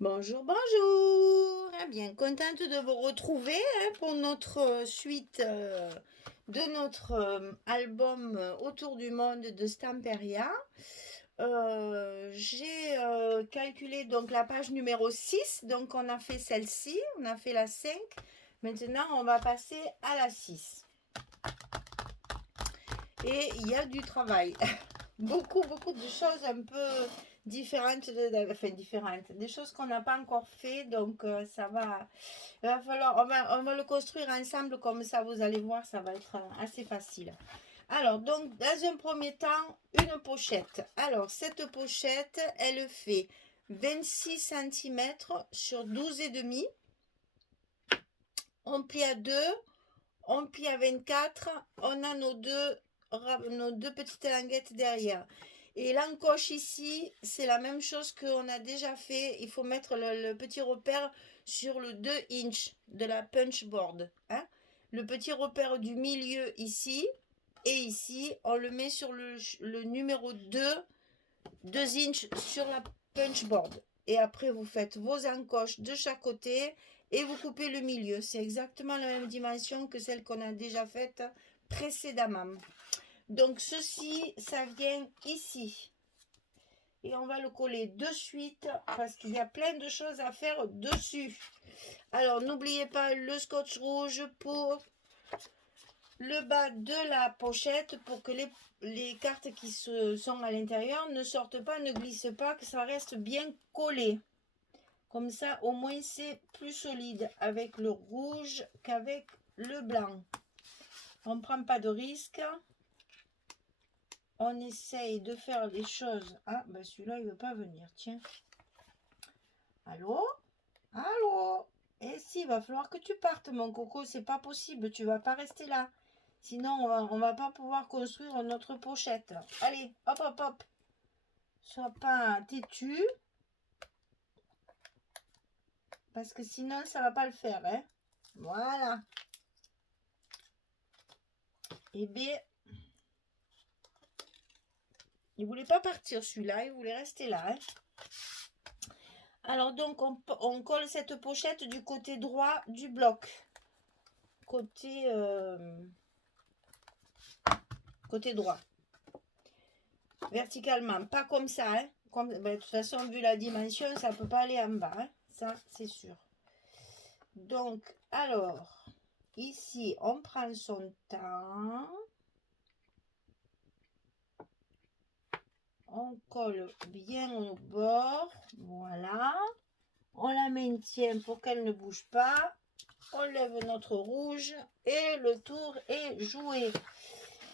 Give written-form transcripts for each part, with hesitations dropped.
Bonjour, bonjour. Bien contente de vous retrouver pour notre suite de notre album Autour du monde de Stamperia. J'ai calculé donc la page numéro 6, donc on a fait celle-ci, on a fait la 5. Maintenant, on va passer à la 6. Et il y a du travail. Beaucoup de choses un peu différentes, enfin différentes, des choses qu'on n'a pas encore fait, donc ça va, il va falloir, on va le construire ensemble comme ça, vous allez voir, ça va être assez facile. Alors, donc, dans un premier temps, une pochette. Alors, cette pochette, elle fait 26 cm sur 12,5. On plie à 2, on plie à 24, on a nos deux petites languettes derrière. Et l'encoche ici, c'est la même chose qu'on a déjà fait. Il faut mettre le petit repère sur le 2 inch de la punch board. Hein. Le petit repère du milieu ici. Et ici, on le met sur le numéro 2 inch sur la punch board. Et après, vous faites vos encoches de chaque côté et vous coupez le milieu. C'est exactement la même dimension que celle qu'on a déjà faite précédemment. Donc ceci, ça vient ici. Et on va le coller de suite parce qu'il y a plein de choses à faire dessus. Alors n'oubliez pas le scotch rouge pour le bas de la pochette pour que les cartes qui sont à l'intérieur ne sortent pas, ne glissent pas, que ça reste bien collé. Comme ça, au moins, c'est plus solide avec le rouge qu'avec le blanc. On ne prend pas de risque. On essaye de faire les choses. Ah, ben celui-là, il ne veut pas venir. Tiens. Allô? Allô? Eh si, il va falloir que tu partes, mon coco. C'est pas possible. Tu vas pas rester là. Sinon, on va pas pouvoir construire notre pochette. Allez, hop, hop, hop. Sois pas têtu. Parce que sinon, ça va pas le faire. Hein? Voilà. Eh bien, il voulait pas partir celui-là. Il voulait rester là. Hein? Alors donc, on colle cette pochette du côté droit du bloc. Côté droit. Verticalement, pas comme ça. Hein. De toute façon, vu la dimension, ça ne peut pas aller en bas. Hein. Ça, c'est sûr. Donc, alors, ici, on prend son temps. On colle bien au bord. Voilà. On la maintient pour qu'elle ne bouge pas. On lève notre rouge et le tour est joué.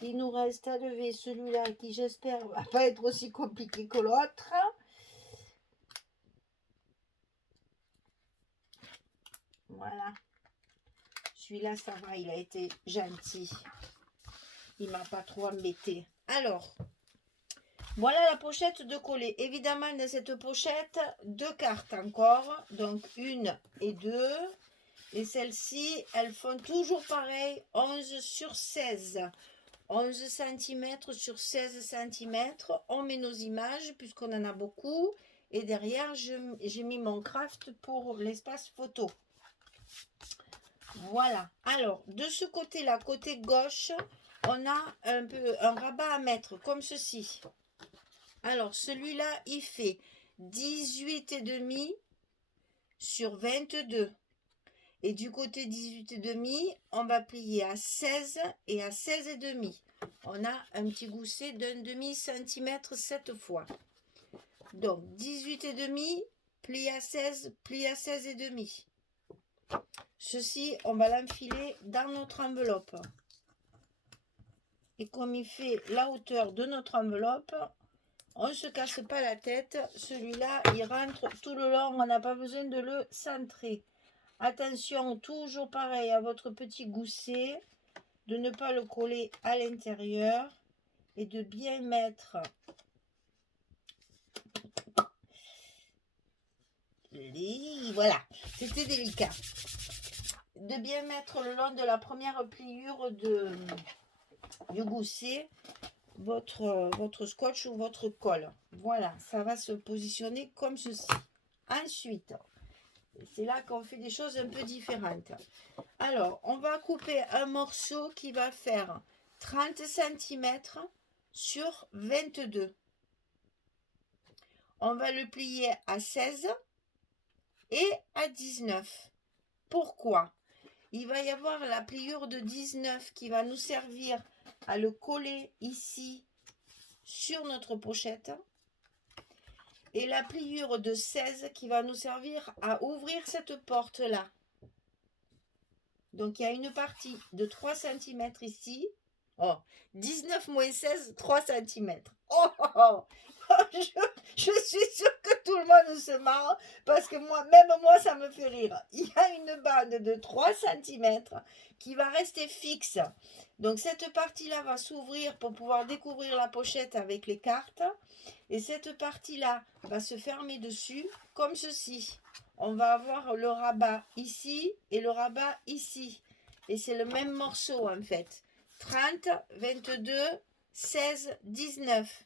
Il nous reste à lever celui-là qui, j'espère, va pas être aussi compliqué que l'autre. Voilà. Celui-là, ça va, il a été gentil. Il m'a pas trop embêté. Alors, voilà la pochette de coller. Évidemment, dans cette pochette, 2 cartes encore. Donc, 1 et 2. Et celles-ci, elles font toujours pareil, 11 sur 16. 11 cm sur 16 cm. On met nos images puisqu'on en a beaucoup. Et derrière, j'ai mis mon craft pour l'espace photo. Voilà. Alors, de ce côté-là, côté gauche, on a un rabat à mettre comme ceci. Alors, celui-là, il fait 18,5 sur 22. Et du côté 18,5, on va plier à 16 et à 16,5. On a un petit gousset d'un demi-centimètre cette fois. Donc, 18,5, plie à 16, plie à 16,5. Ceci, on va l'enfiler dans notre enveloppe. Et comme il fait la hauteur de notre enveloppe, on ne se casse pas la tête. Celui-là, il rentre tout le long. On n'a pas besoin de le centrer. Attention, toujours pareil à votre petit gousset, de ne pas le coller à l'intérieur et de bien mettre voilà, c'était délicat. De bien mettre le long de la première pliure du gousset votre scotch ou votre colle. Voilà, ça va se positionner comme ceci. Ensuite, c'est là qu'on fait des choses un peu différentes. Alors, on va couper un morceau qui va faire 30 cm sur 22. On va le plier à 16 et à 19. Pourquoi? Il va y avoir la pliure de 19 qui va nous servir à le coller ici sur notre pochette. Et la pliure de 16 qui va nous servir à ouvrir cette porte-là. Donc, il y a une partie de 3 cm ici. Oh, 19 moins 16, 3 cm. Oh, oh, oh. Je suis sûre que tout le monde se marre parce que même moi, ça me fait rire. Il y a une bande de 3 cm qui va rester fixe. Donc, cette partie-là va s'ouvrir pour pouvoir découvrir la pochette avec les cartes. Et cette partie-là va se fermer dessus comme ceci. On va avoir le rabat ici et le rabat ici. Et c'est le même morceau en fait. 30, 22, 16, 19.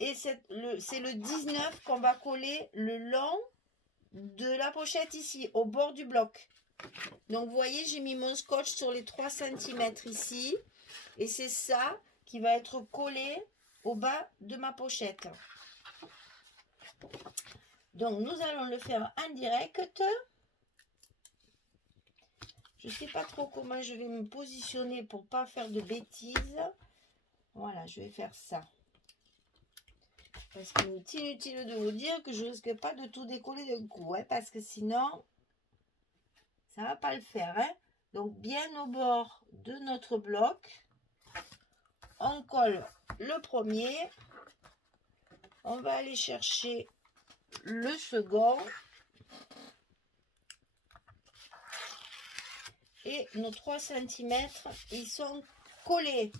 Et c'est le 19 qu'on va coller le long de la pochette ici, au bord du bloc. Donc vous voyez, j'ai mis mon scotch sur les 3 cm ici. Et c'est ça qui va être collé au bas de ma pochette. Donc nous allons le faire en direct. Je ne sais pas trop comment je vais me positionner pour pas faire de bêtises. Voilà, je vais faire ça. Parce qu'il est inutile de vous dire que je ne risque pas de tout décoller d'un coup. Parce que sinon, ça ne va pas le faire. Donc bien au bord de notre bloc, on colle le premier. On va aller chercher le second. Et nos 3 cm, ils sont collés.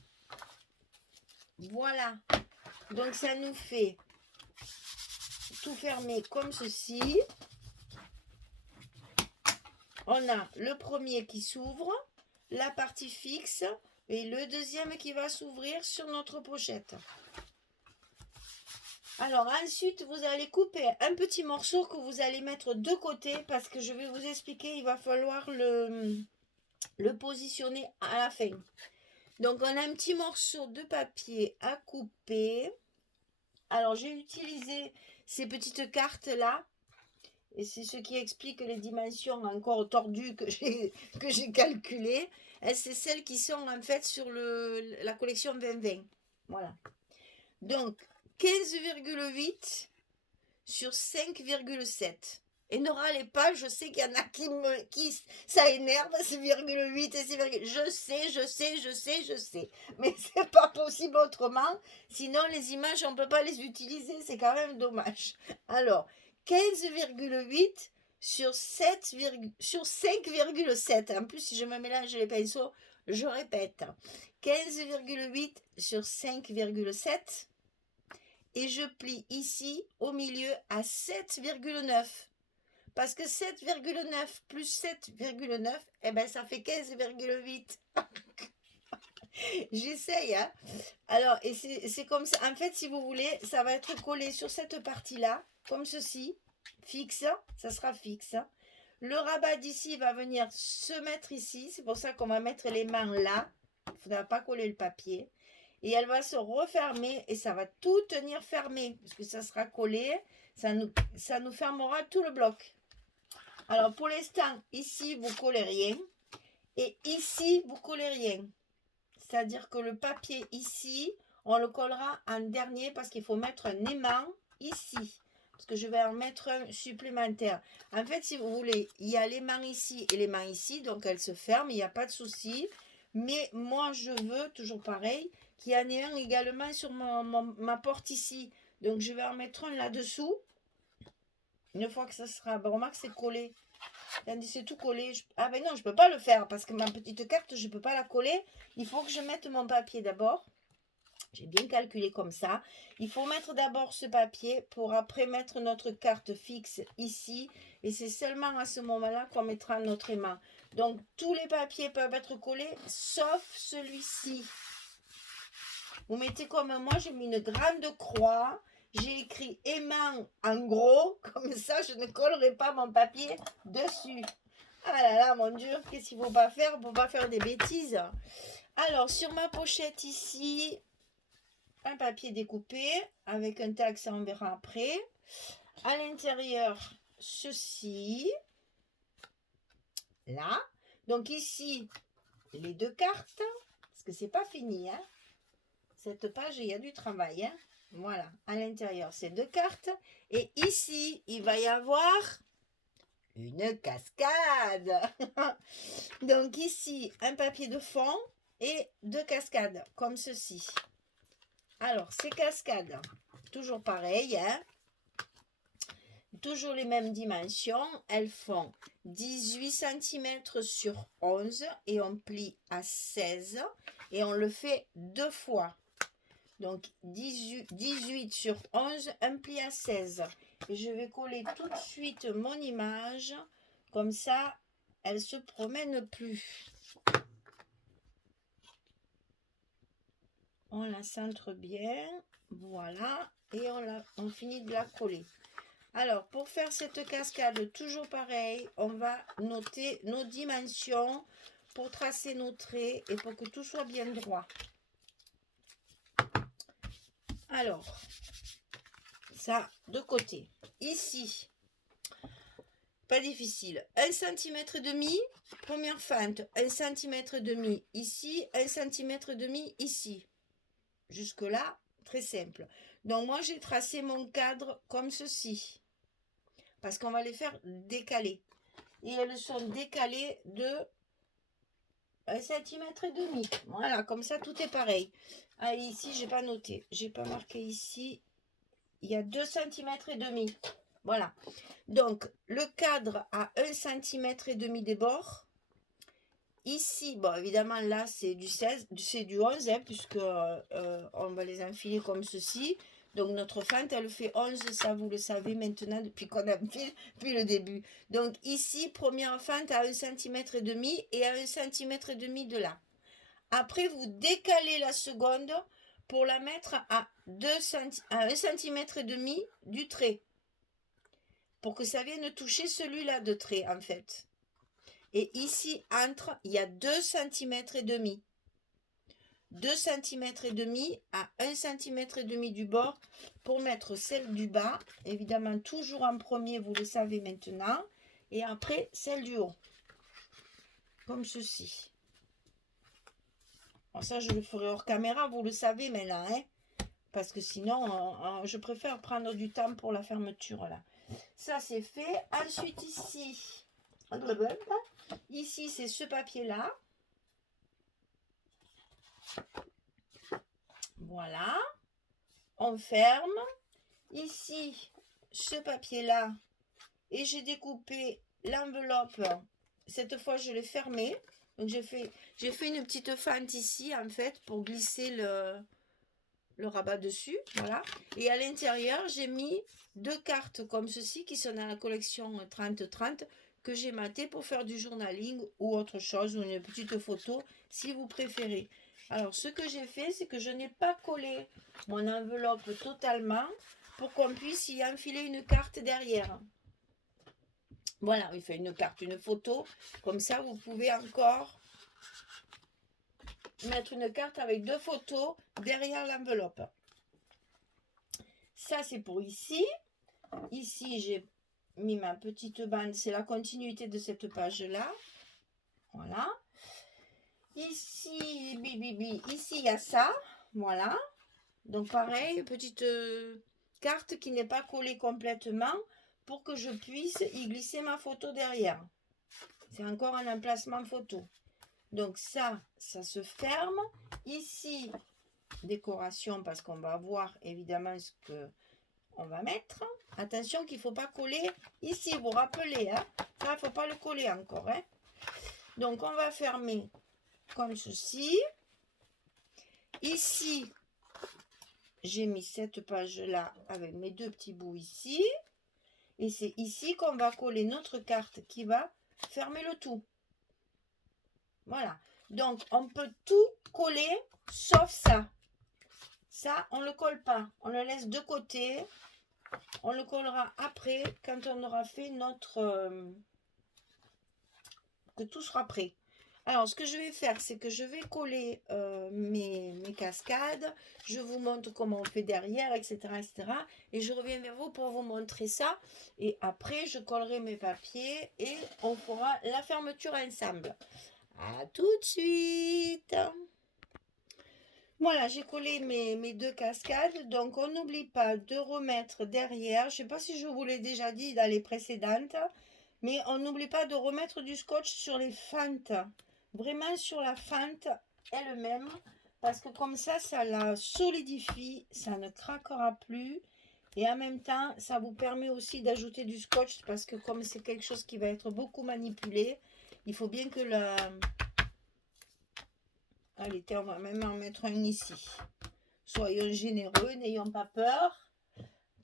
Voilà. Donc, ça nous fait tout fermer comme ceci. On a le premier qui s'ouvre, la partie fixe, et le deuxième qui va s'ouvrir sur notre pochette. Alors, ensuite, vous allez couper un petit morceau que vous allez mettre de côté parce que je vais vous expliquer, il va falloir le positionner à la fin. Donc, on a un petit morceau de papier à couper. Alors, j'ai utilisé ces petites cartes-là. Et c'est ce qui explique les dimensions encore tordues que j'ai calculées. C'est celles qui sont en fait sur la collection 2020. Voilà. Donc, 15,8 sur 5,7. Et ne râlez pas, je sais qu'il y en a qui ça énerve, c'est virgule 8 et c'est virgule. Je sais. Mais c'est pas possible autrement. Sinon, les images, on ne peut pas les utiliser. C'est quand même dommage. Alors, 15,8 sur 5,7. En plus, si je me mélange les pinceaux, je répète. 15,8 sur 5,7. Et je plie ici au milieu à 7,9. Parce que 7,9 plus 7,9, eh ben ça fait 15,8. J'essaye, hein. Alors, et c'est comme ça. En fait, si vous voulez, ça va être collé sur cette partie-là, comme ceci, fixe, ça sera fixe. Le rabat d'ici va venir se mettre ici. C'est pour ça qu'on va mettre les mains là. Il ne faudra pas coller le papier. Et elle va se refermer et ça va tout tenir fermé. Parce que ça sera collé. Ça nous fermera tout le bloc. Alors, pour l'instant, ici, vous collez rien. Et ici, vous collez rien. C'est-à-dire que le papier ici, on le collera en dernier parce qu'il faut mettre un aimant ici. Parce que je vais en mettre un supplémentaire. En fait, si vous voulez, il y a l'aimant ici et l'aimant ici. Donc, elle se ferme, il n'y a pas de souci. Mais moi, je veux, toujours pareil, qu'il y en ait un également sur ma porte ici. Donc, je vais en mettre un là-dessous. Une fois que ça sera... Ben, remarque, c'est collé. C'est tout collé. Ah ben non, je ne peux pas le faire parce que ma petite carte, je ne peux pas la coller. Il faut que je mette mon papier d'abord. J'ai bien calculé comme ça. Il faut mettre d'abord ce papier pour après mettre notre carte fixe ici. Et c'est seulement à ce moment-là qu'on mettra notre aimant. Donc, tous les papiers peuvent être collés, sauf celui-ci. Vous mettez comme moi, j'ai mis une grande croix. j'ai écrit aimant en gros, comme ça je ne collerai pas mon papier dessus. Ah là là, mon Dieu, qu'est-ce qu'il ne faut pas faire pour pas faire des bêtises. Alors, sur ma pochette ici, un papier découpé avec un tag, ça on verra après. À l'intérieur, ceci, là. Donc ici, les 2 cartes, parce que c'est pas fini, hein. Cette page, il y a du travail, hein. Voilà, à l'intérieur, c'est 2 cartes. Et ici, il va y avoir une cascade. Donc ici, un papier de fond et 2 cascades, comme ceci. Alors, ces cascades, toujours pareil, hein. Toujours les mêmes dimensions. Elles font 18 cm sur 11 et on plie à 16 et on le fait 2 fois. Donc 18 sur 11, un pli à 16. Et je vais coller tout de suite mon image. Comme ça, elle ne se promène plus. On la centre bien. Voilà. Et on finit de la coller. Alors, pour faire cette cascade, toujours pareil, on va noter nos dimensions pour tracer nos traits et pour que tout soit bien droit. Alors, ça de côté. Ici, pas difficile. 1,5 cm, première fente, 1,5 cm ici, 1,5 cm ici. Jusque là, très simple. Donc moi, j'ai tracé mon cadre comme ceci. Parce qu'on va les faire décaler. Et elles sont décalées de 1,5 cm. Voilà, comme ça, tout est pareil. Ah, ici, j'ai pas noté. J'ai pas marqué ici. Il y a 2,5 cm. Voilà. Donc, le cadre à 1,5 cm des bords. Ici, bon, évidemment, là, c'est du 16, c'est du 11, hein, puisque on va les enfiler comme ceci. Donc, notre fente, elle fait 11, ça, vous le savez maintenant, depuis qu'on enfile, depuis le début. Donc, ici, première fente à 1,5 cm et à 1,5 cm de là. Après, vous décalez la seconde pour la mettre à 1,5 cm du trait. Pour que ça vienne toucher celui-là de trait, en fait. Et ici, entre, il y a 2 cm et demi. 2 cm et demi à 1 cm et demi du bord pour mettre celle du bas. Évidemment, toujours en premier, vous le savez maintenant. Et après, celle du haut. Comme ceci. Bon, ça, je le ferai hors caméra, vous le savez maintenant, hein. Parce que sinon, je préfère prendre du temps pour la fermeture, là. Ça, c'est fait. Ensuite, ici, c'est ce papier-là. Voilà. On ferme. Ici, ce papier-là. Et j'ai découpé l'enveloppe. Cette fois, je l'ai fermée. Donc, j'ai fait une petite fente ici, en fait, pour glisser le rabat dessus. Voilà. Et à l'intérieur, j'ai mis 2 cartes comme ceci, qui sont dans la collection 30-30, que j'ai maté pour faire du journaling ou autre chose, ou une petite photo, si vous préférez. Alors, ce que j'ai fait, c'est que je n'ai pas collé mon enveloppe totalement pour qu'on puisse y enfiler une carte derrière. Voilà, il fait une carte, une photo. Comme ça, vous pouvez encore mettre une carte avec 2 photos derrière l'enveloppe. Ça, c'est pour ici. Ici, j'ai mis ma petite bande. C'est la continuité de cette page-là. Voilà. Ici, ici, il y a ça. Voilà. Donc, pareil, petite carte qui n'est pas collée complètement pour que je puisse y glisser ma photo derrière. C'est encore un emplacement photo. Donc, ça se ferme. Ici, décoration, parce qu'on va voir évidemment ce que on va mettre. Attention qu'il ne faut pas coller ici, vous rappelez, hein, ça, il ne faut pas le coller encore. Hein. Donc, on va fermer comme ceci. Ici, j'ai mis cette page-là avec mes 2 petits bouts ici. Et c'est ici qu'on va coller notre carte qui va fermer le tout. Voilà. Donc, on peut tout coller sauf ça. Ça, on ne le colle pas. On le laisse de côté. On le collera après, quand on aura fait notre... que tout sera prêt. Alors, ce que je vais faire, c'est que je vais coller mes cascades. Je vous montre comment on fait derrière, etc., etc. Et je reviens vers vous pour vous montrer ça. Et après, je collerai mes papiers et on fera la fermeture ensemble. À tout de suite. Voilà, j'ai collé mes deux cascades. Donc, on n'oublie pas de remettre derrière. Je ne sais pas si je vous l'ai déjà dit dans les précédentes. Mais on n'oublie pas de remettre du scotch sur les fentes. Vraiment sur la fente elle-même. Parce que comme ça la solidifie. Ça ne craquera plus. Et en même temps, ça vous permet aussi d'ajouter du scotch. Parce que comme c'est quelque chose qui va être beaucoup manipulé, il faut bien que la... Allez, on va même en mettre un ici. Soyons généreux, n'ayons pas peur.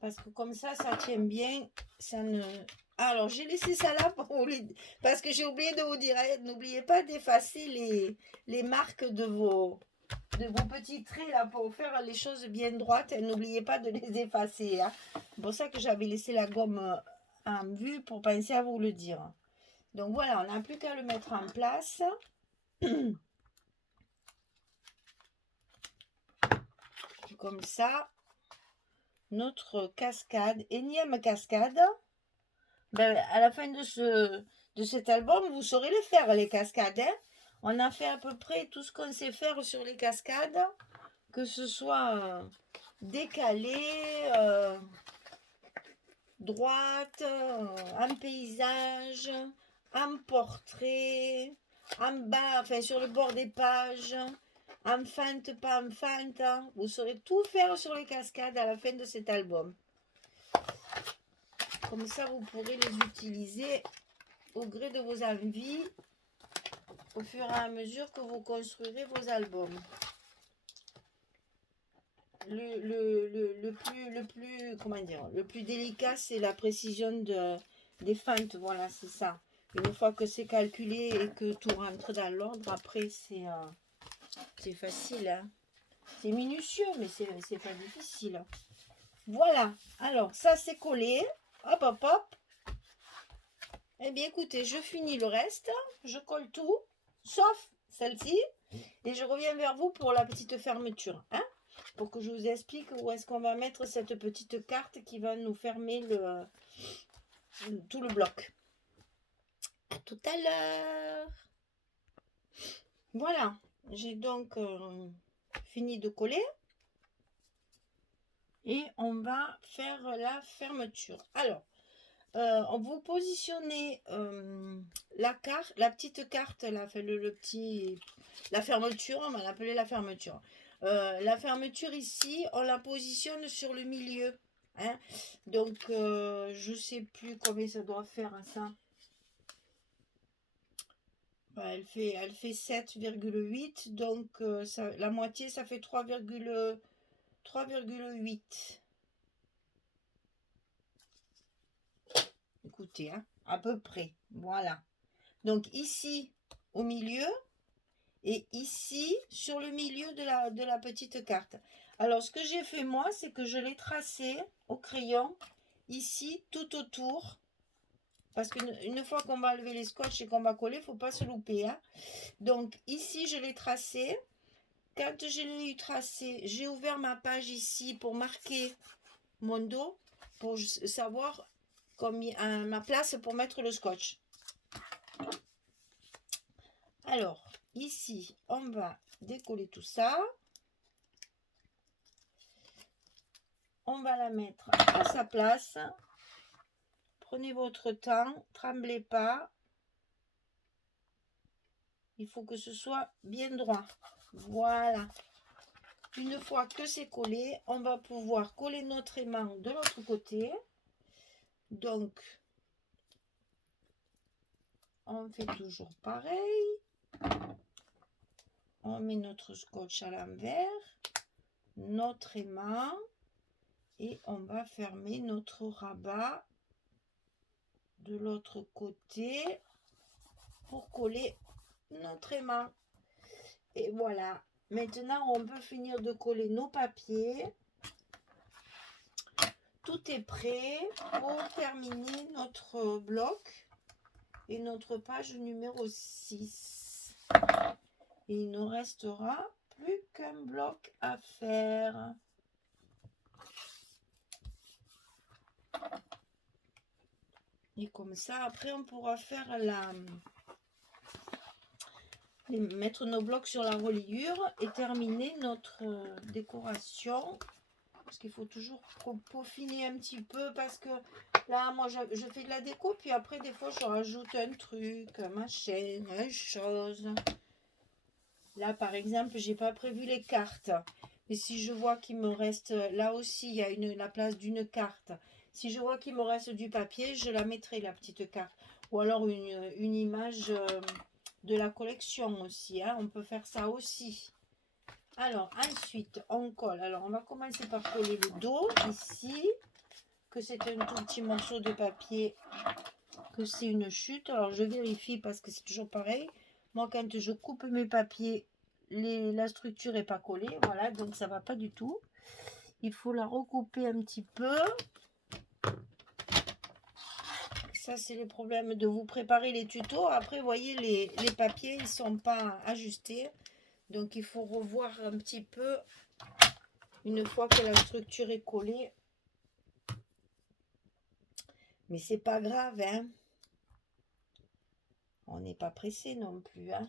Parce que comme ça tient bien. Ça ne... Alors, j'ai laissé ça là parce que j'ai oublié de vous dire, n'oubliez pas d'effacer les marques de vos petits traits là pour faire les choses bien droites. N'oubliez pas de les effacer. Hein. C'est pour ça que j'avais laissé la gomme en vue pour penser à vous le dire. Donc voilà, on n'a plus qu'à le mettre en place. Comme ça, notre cascade, énième cascade. Ben, à la fin de cet album, vous saurez les faire, les cascades. Hein. On a fait à peu près tout ce qu'on sait faire sur les cascades, que ce soit décalé, droite, en paysage, en portrait, en bas, enfin sur le bord des pages, en fente, pas en fente. Vous saurez tout faire sur les cascades à la fin de cet album. Comme ça, vous pourrez les utiliser au gré de vos envies au fur et à mesure que vous construirez vos albums. Le plus délicat, c'est la précision des fentes. Voilà, c'est ça. Une fois que c'est calculé et que tout rentre dans l'ordre, après, c'est facile. Hein. C'est minutieux, mais c'est pas difficile. Voilà. Alors, ça, c'est collé. Hop, hop, hop. Eh bien, écoutez, je finis le reste. Je colle tout, sauf celle-ci. Et je reviens vers vous pour la petite fermeture. Hein, pour que je vous explique où est-ce qu'on va mettre cette petite carte qui va nous fermer tout le bloc. À tout à l'heure. Voilà. J'ai donc fini de coller. Et on va faire la fermeture. Alors, vous positionnez la petite carte, là, la fermeture, on va l'appeler la fermeture. La fermeture ici, on la positionne sur le milieu. Hein. Donc, je ne sais plus combien ça doit faire ça. Elle fait 7,8, donc la moitié, ça fait 3,8. Écoutez, hein, à peu près. Voilà. Donc ici, au milieu, et ici, sur le milieu de la petite carte. Alors, ce que j'ai fait, moi, c'est que je l'ai tracé au crayon, ici, tout autour. Parce qu'une fois qu'on va enlever les scotch et qu'on va coller, il ne faut pas se louper. Hein. Donc, ici, je l'ai tracé. Quand je l'ai eu tracé, j'ai ouvert ma page ici pour marquer mon dos, pour savoir ma place pour mettre le scotch. Alors, ici, on va décoller tout ça. On va la mettre à sa place. Prenez votre temps, tremblez pas. Il faut que ce soit bien droit. Voilà. Une fois que c'est collé, on va pouvoir coller notre aimant de l'autre côté. Donc, on fait toujours pareil. On met notre scotch à l'envers, notre aimant et on va fermer notre rabat de l'autre côté pour coller notre aimant. Et voilà, Maintenant, on peut finir de coller nos papiers. Tout est prêt pour terminer notre bloc et notre page numéro 6. Et il nous restera plus qu'un bloc à faire. Et comme ça, après, on pourra faire mettre nos blocs sur la reliure et terminer notre décoration. Parce qu'il faut toujours peaufiner un petit peu, parce que là, moi, je fais de la déco, puis après, des fois, je rajoute un truc, un machin, une chose. Là, par exemple, j'ai pas prévu les cartes. Mais si je vois qu'il me reste, là aussi, il y a la place d'une carte. Si je vois qu'il me reste du papier, je la mettrai, la petite carte. Ou alors une image de la collection aussi. Hein. On peut faire ça aussi. Alors, ensuite, on colle. Alors, on va commencer par coller le dos ici. Que c'est un tout petit morceau de papier. Que c'est une chute. Alors, je vérifie parce que c'est toujours pareil. Moi, quand je coupe mes papiers, la structure n'est pas collée. Voilà, donc ça ne va pas du tout. Il faut la recouper un petit peu. Ça, c'est le problème de vous préparer les tutos. Après, vous voyez, les papiers, ils ne sont pas ajustés. Donc, il faut revoir un petit peu une fois que la structure est collée. Mais c'est pas grave, hein. On n'est pas pressé non plus, hein.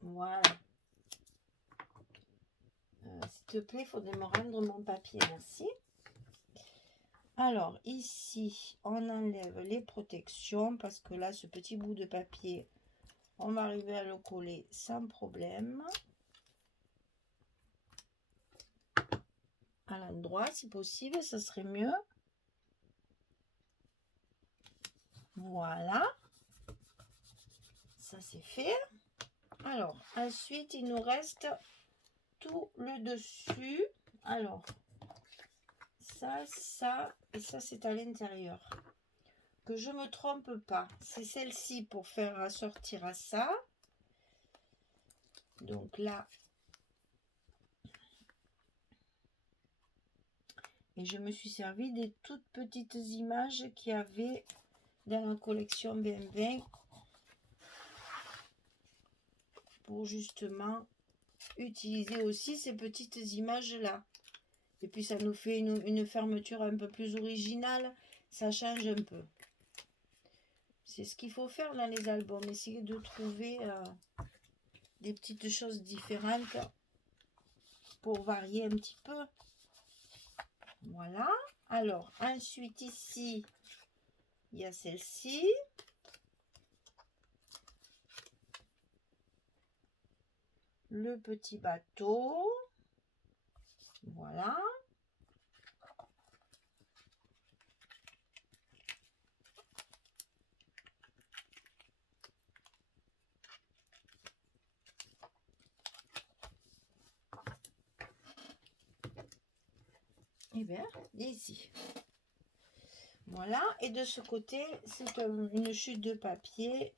Voilà. S'il te plaît, il faudrait me rendre mon papier, merci. Alors, ici, on enlève les protections parce que là, ce petit bout de papier, on va arriver à le coller sans problème. À l'endroit, si possible, ça serait mieux. Voilà. Ça, c'est fait. Alors, ensuite, il nous reste tout le dessus. Alors, ça et ça, c'est à l'intérieur. Que je me trompe pas, c'est celle-ci pour faire assortir à ça. Donc là, et je me suis servi des toutes petites images qu'il y avait dans la collection BMW pour justement utiliser aussi ces petites images là. Et puis ça nous fait une fermeture un peu plus originale, ça change un peu. C'est ce qu'il faut faire dans les albums, essayer de trouver des petites choses différentes pour varier un petit peu. Voilà. Alors, ensuite ici, il y a celle-ci. Le petit bateau. Voilà. Et bien, ici. Voilà. Et de ce côté, c'est une chute de papier.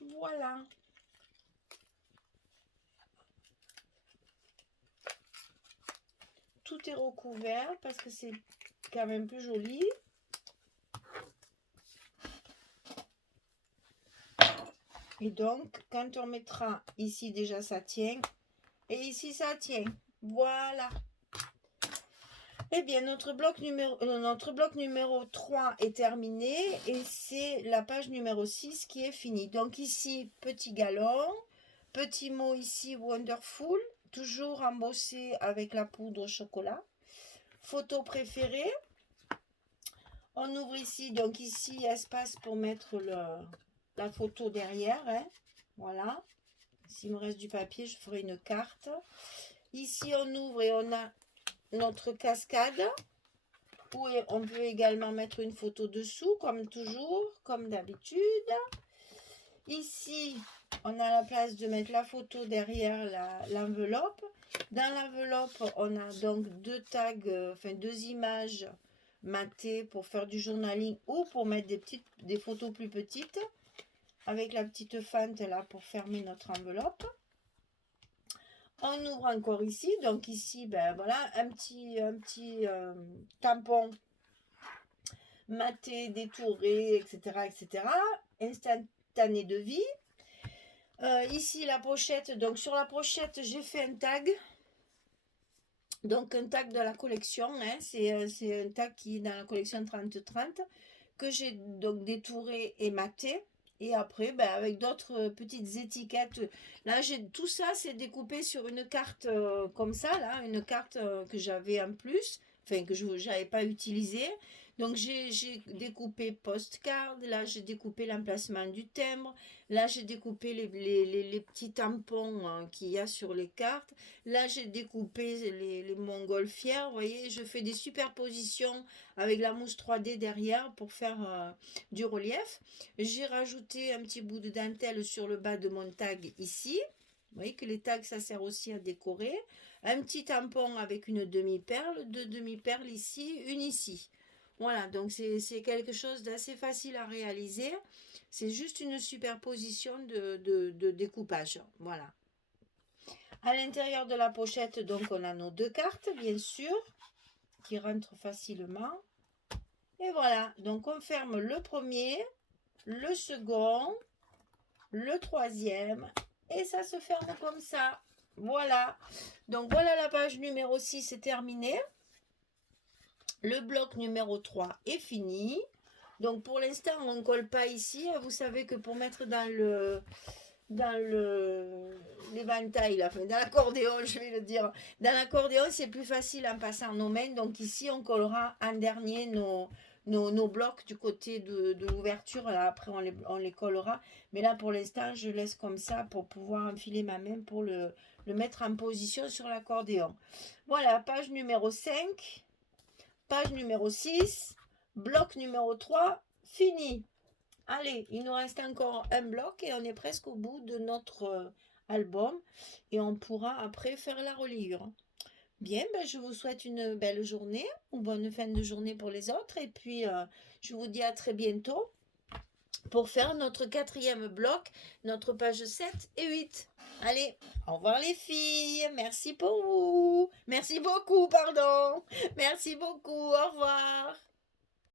Voilà. Tout est recouvert parce que c'est quand même plus joli. Et donc, quand on mettra ici, déjà ça tient. Et ici, ça tient. Voilà. Eh bien, notre bloc numéro 3 est terminé. Et c'est la page numéro 6 qui est finie. Donc ici, petit galon. Petit mot ici, wonderful. Toujours embossé avec la poudre au chocolat. Photo préférée. On ouvre ici. Donc ici, espace pour mettre la photo derrière. Hein. Voilà. S'il me reste du papier, je ferai une carte. Ici, on ouvre et on a notre cascade. Où on peut également mettre une photo dessous, comme toujours, comme d'habitude. Ici, on a la place de mettre la photo derrière l'enveloppe. Dans l'enveloppe, on a donc deux tags, enfin deux images matées pour faire du journaling ou pour mettre des photos plus petites avec la petite fente là pour fermer notre enveloppe. On ouvre encore ici, donc ici, ben voilà, un petit tampon maté, détouré, etc., etc., instantané de vie. Ici la pochette, donc sur la pochette j'ai fait un tag, donc un tag de la collection, hein, c'est un tag qui est dans la collection 30-30 que j'ai donc détouré et maté. Et après, ben, avec d'autres petites étiquettes. Là, tout ça, c'est découpé sur une carte comme ça, là, une carte que j'avais en plus, enfin que je n'avais pas utilisée. Donc, j'ai découpé postcard. Là, j'ai découpé l'emplacement du timbre. Là, j'ai découpé les petits tampons qu'il y a sur les cartes. Là, j'ai découpé les montgolfières. Vous voyez, je fais des superpositions avec la mousse 3D derrière pour faire du relief. J'ai rajouté un petit bout de dentelle sur le bas de mon tag ici. Vous voyez que les tags, ça sert aussi à décorer. Un petit tampon avec une demi-perle, deux demi-perles ici, une ici. Voilà, donc c'est quelque chose d'assez facile à réaliser. C'est juste une superposition de découpage. Voilà. À l'intérieur de la pochette, donc, on a nos deux cartes, bien sûr, qui rentrent facilement. Et voilà, donc on ferme le premier, le second, le troisième, et ça se ferme comme ça. Voilà, donc voilà, la page numéro 6 est terminée. Le bloc numéro 3 est fini. Donc pour l'instant, on ne colle pas ici. Vous savez que pour mettre dans l'éventail, enfin, dans l'accordéon, je vais le dire. Dans l'accordéon, c'est plus facile en passant nos mains. Donc ici, on collera en dernier nos blocs du côté de l'ouverture. Là, après, on les collera. Mais là, pour l'instant, je laisse comme ça pour pouvoir enfiler ma main pour le mettre en position sur l'accordéon. Voilà, page numéro 5. Page numéro 6, bloc numéro 3, fini. Allez, il nous reste encore un bloc et on est presque au bout de notre album. Et on pourra après faire la reliure. Bien, ben, je vous souhaite une belle journée, ou bonne fin de journée pour les autres. Et puis, je vous dis à très bientôt pour faire notre quatrième bloc, notre page 7 et 8. Allez, au revoir les filles. Merci pour vous. Merci beaucoup, pardon. Merci beaucoup. Au revoir.